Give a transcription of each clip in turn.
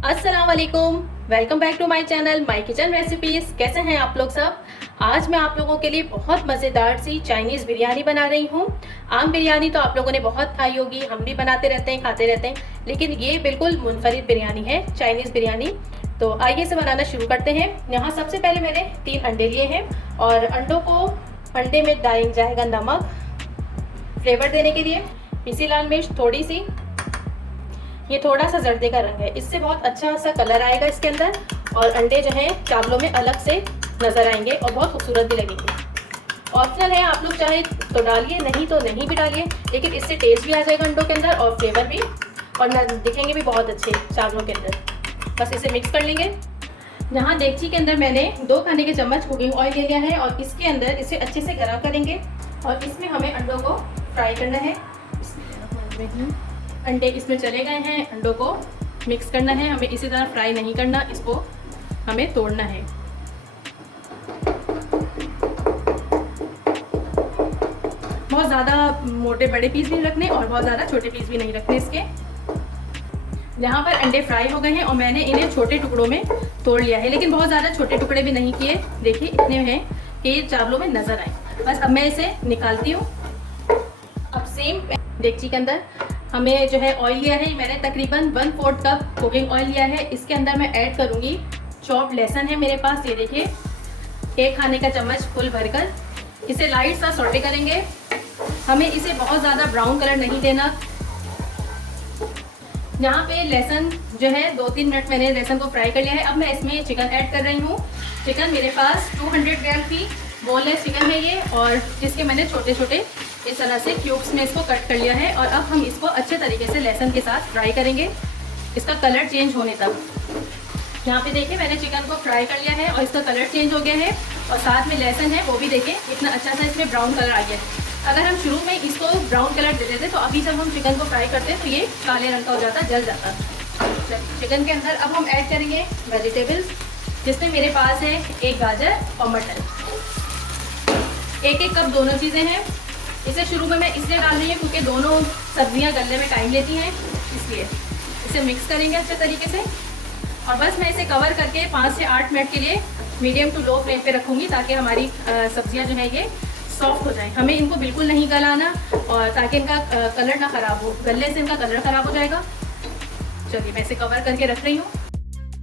अस्सलाम वालेकुम, welcome back to my channel my kitchen recipes. कैसे हैं आप लोग सब। आज मैं आप लोगों के लिए बहुत मज़ेदार सी चाइनीज़ बिरयानी बना रही हूँ। आम बिरयानी तो आप लोगों ने बहुत खाई होगी, हम भी बनाते रहते हैं, खाते रहते हैं, लेकिन ये बिल्कुल मुनफरिद बिरयानी है, चाइनीज़ बिरयानी। तो आइए इसे बनाना शुरू करते हैं। यहाँ सबसे पहले मैंने 3 अंडे लिए हैं और अंडे में डाला जाएगा नमक फ्लेवर देने के लिए, पिसी लाल मिर्च थोड़ी सी, ये थोड़ा सा जर्दे का रंग है, इससे बहुत अच्छा सा कलर आएगा इसके अंदर और अंडे जो हैं चावलों में अलग से नज़र आएंगे और बहुत खूबसूरत भी लगेंगे। ऑप्शनल है, आप लोग चाहे तो डालिए, नहीं तो नहीं भी डालिए, लेकिन इससे टेस्ट भी आ जाएगा अंडों के अंदर और फ्लेवर भी, और दिखेंगे भी बहुत अच्छे चावलों के अंदर। बस इसे मिक्स कर लेंगे। यहाँ देगची के अंदर मैंने 2 खाने के चम्मच कुकिंग ऑयल ले लिया है और इसके अंदर इसे अच्छे से गर्म करेंगे और इसमें हमें अंडों को फ्राई करना है। अंडे इसमें चले गए हैं, अंडों को मिक्स करना है, हमें इसी तरह फ्राई नहीं करना, इसको हमें तोड़ना है। बहुत ज़्यादा मोटे बड़े पीस भी नहीं रखने और बहुत ज़्यादा छोटे पीस भी नहीं रखने इसके। यहाँ पर अंडे फ्राई हो गए हैं और मैंने इन्हें छोटे टुकड़ों में तोड़ लिया है, लेकिन बहुत ज़्यादा छोटे टुकड़े भी नहीं किए। देखिए इतने हैं कि ये चावलों में नज़र आए। बस अब मैं इसे निकालती हूँ। अब सेम डेगची के अंदर हमें जो है ऑयल लिया है, मैंने तकरीबन 1/4 कप कुकिंग ऑयल लिया है। इसके अंदर मैं ऐड करूँगी चॉप्ड लहसुन है मेरे पास, ये देखिए 1 खाने का चम्मच फुल भरकर। इसे लाइट सा सौटे करेंगे, हमें इसे बहुत ज़्यादा ब्राउन कलर नहीं देना। यहाँ पे लहसुन जो है 2-3 मिनट मैंने लहसुन को फ्राई कर लिया है। अब मैं इसमें चिकन ऐड कर रही हूँ। चिकन मेरे पास 200 ग्राम की बोनलेस चिकन है ये, और जिसके मैंने छोटे छोटे इस तरह से क्यूब्स में इसको कट कर लिया है। और अब हम इसको अच्छे तरीके से लहसुन के साथ फ्राई करेंगे, इसका कलर चेंज होने तक। यहाँ पे देखिए मैंने चिकन को फ्राई कर लिया है और इसका कलर चेंज हो गया है, और साथ में लहसुन है वो भी देखिए इतना अच्छा सा इसमें ब्राउन कलर आ गया है। अगर हम शुरू में इसको ब्राउन कलर दे देते तो अभी जब हम चिकन को फ्राई करते हैं तो ये काले रंग का हो जाता, जल जाता। चिकन के अंदर अब हम ऐड करेंगे वेजिटेबल्स, जिसमें मेरे पास है 1 गाजर और मटर, 1-1 कप दोनों चीज़ें हैं। इसे शुरू में मैं इसलिए डाल रही हूँ क्योंकि दोनों सब्जियाँ गलने में टाइम लेती हैं, इसलिए इसे मिक्स करेंगे अच्छे तरीके से। और बस मैं इसे कवर करके 5 से 8 मिनट के लिए मीडियम टू लो फ्लेम पे रखूँगी, ताकि हमारी सब्जियाँ जो है ये सॉफ्ट हो जाएं। हमें इनको बिल्कुल नहीं गलाना, और ताकि इनका कलर ना ख़राब हो, गलने से इनका कलर ख़राब हो जाएगा। चलिए मैं इसे कवर करके रख रही हूँ।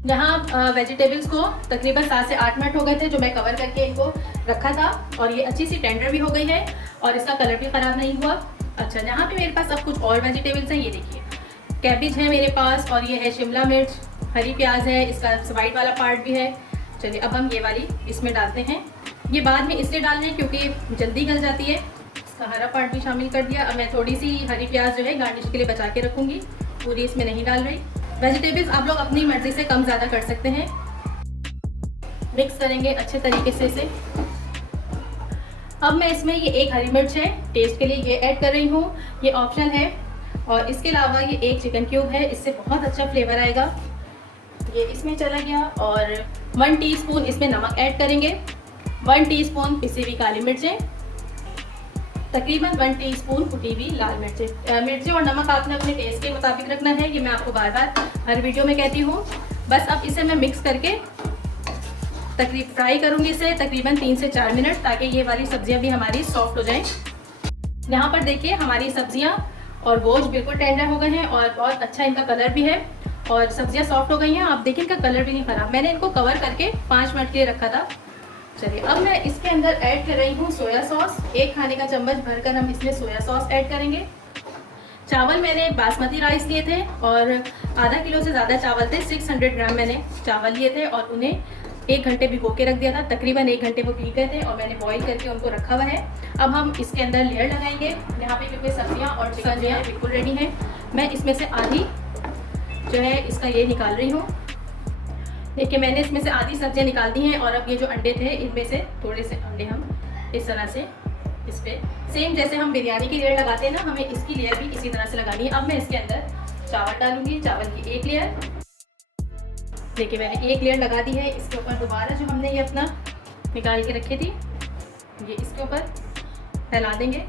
यहाँ वेजिटेबल्स को तकरीबन 7 से 8 मिनट हो गए थे जो मैं कवर करके इनको रखा था, और ये अच्छी सी टेंडर भी हो गई है और इसका कलर भी ख़राब नहीं हुआ। अच्छा, यहाँ पे मेरे पास अब कुछ और वेजिटेबल्स हैं, ये देखिए कैबिज है मेरे पास, और ये है शिमला मिर्च, हरी प्याज है, इसका वाइट वाला पार्ट भी है। चलिए अब हम ये वाली इसमें डालते हैं। ये बाद में इसलिए डाल रहे हैं क्योंकि जल्दी गल जाती है। इसका हरा पार्ट भी शामिल कर दिया। अब मैं थोड़ी सी हरी प्याज जो है गार्निश के लिए बचा के रखूँगी, पूरी इसमें नहीं डाल रही। वेजिटेबल्स आप लोग अपनी मर्ज़ी से कम ज़्यादा कर सकते हैं। मिक्स करेंगे अच्छे तरीके से इसे। अब मैं इसमें ये 1 हरी मिर्च है टेस्ट के लिए, ये ऐड कर रही हूँ, ये ऑप्शनल है। और इसके अलावा ये 1 चिकन क्यूब है, इससे बहुत अच्छा फ्लेवर आएगा। ये इसमें चला गया। और 1 टीस्पून इसमें नमक ऐड करेंगे, 1 टीस्पून पिसी हुई काली मिर्चें, तकरीबन 1 टीस्पून कुटी हुई लाल मिर्चें और नमक आपने अपने टेस्ट के मुताबिक रखना है, ये मैं आपको बार बार हर वीडियो में कहती हूँ। बस अब इसे मैं मिक्स करके फ्राई करूँगी इसे तकरीबन 3 से 4 मिनट, ताकि ये वाली सब्जियाँ भी हमारी सॉफ्ट हो जाएं। यहाँ पर देखिए हमारी सब्जियाँ और गोश्त बिल्कुल टेंडर हो गए हैं और बहुत अच्छा इनका कलर भी है, और सब्जियाँ सॉफ्ट हो गई हैं। आप देखिए इनका कलर भी नहीं ख़राब। मैंने इनको कवर करके 5 मिनट के लिए रखा था। चलिए अब मैं इसके अंदर ऐड कर रही हूँ सोया सॉस, 1 खाने का चम्मच भरकर हम इसमें सोया सॉस ऐड करेंगे। चावल मैंने बासमती राइस लिए थे और आधा किलो से ज़्यादा चावल थे, 600 ग्राम मैंने चावल लिए थे और उन्हें 1 घंटे भिगो के रख दिया था। तकरीबन 1 घंटे वो भीग गए थे और मैंने बॉईल करके उनको रखा हुआ है। अब हम इसके अंदर लेयर लगाएंगे। यहाँ पे क्योंकि सब्जियाँ और चिकन जो है बिल्कुल रेडी है, मैं इसमें से आधी जो है इसका ये निकाल रही हूँ। देखिए मैंने इसमें से आधी सब्जियाँ निकाल दी हैं, और अब ये जो अंडे थे इनमें से थोड़े से अंडे हम इस तरह से इस पर सेम जैसे हम बिरयानी की लेयर लगाते हैं ना, हमें इसकी लेयर भी इसी तरह से लगानी है। अब मैं इसके अंदर चावल डालूंगी, चावल की 1 लेयर। देखिए मैंने 1 लेयर लगा दी है। इसके ऊपर दोबारा जो हमने ये अपना निकाल के रखी थी ये इसके ऊपर फैला देंगे,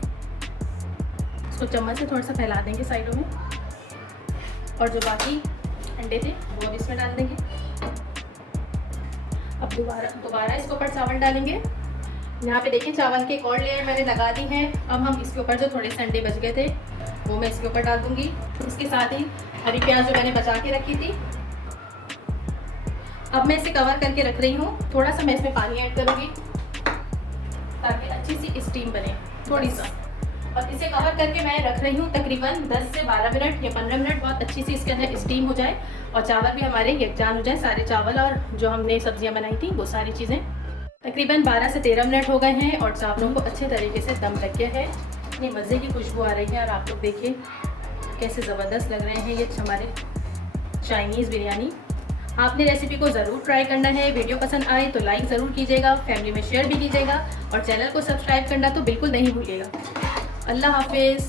इसको चम्मच से थोड़ा सा फैला देंगे साइडों में, और जो बाकी अंडे थे वो अब इसमें इसमें डाल देंगे। अब दोबारा इसके ऊपर चावल डालेंगे। यहाँ पे देखिए चावल की एक और लेयर मैंने लगा दी है। अब हम इसके ऊपर जो थोड़े से अंडे बच गए थे वो मैं इसके ऊपर डाल दूँगी। इसके साथ ही हरी प्याज जो मैंने बचा के रखी थी। अब मैं इसे कवर करके रख रही हूँ। थोड़ा सा मैं इसमें पानी ऐड करूँगी ताकि अच्छी सी स्टीम बने, थोड़ी सा। और इसे कवर करके मैं रख रही हूँ तकरीबन 10 से 12 मिनट या 15 मिनट, बहुत अच्छी सी इसके अंदर स्टीम हो जाए और चावल भी हमारे यकजान हो जाए, सारे चावल और जो हमने सब्जियाँ बनाई थी वो सारी चीज़ें। तकरीबन 12 से 13 मिनट हो गए हैं और चावलों को अच्छे तरीके से दम लग गया है। इतनी मज़े की खुशबू आ रही है और आप लोग देखिए कैसे ज़बरदस्त लग रहे हैं ये हमारे चाइनीज़ बिरयानी। आपने रेसिपी को ज़रूर ट्राई करना है। वीडियो पसंद आए तो लाइक ज़रूर कीजिएगा, फैमिली में शेयर भी कीजिएगा और चैनल को सब्सक्राइब करना तो बिल्कुल नहीं भूलिएगा। अल्लाह हाफिज़।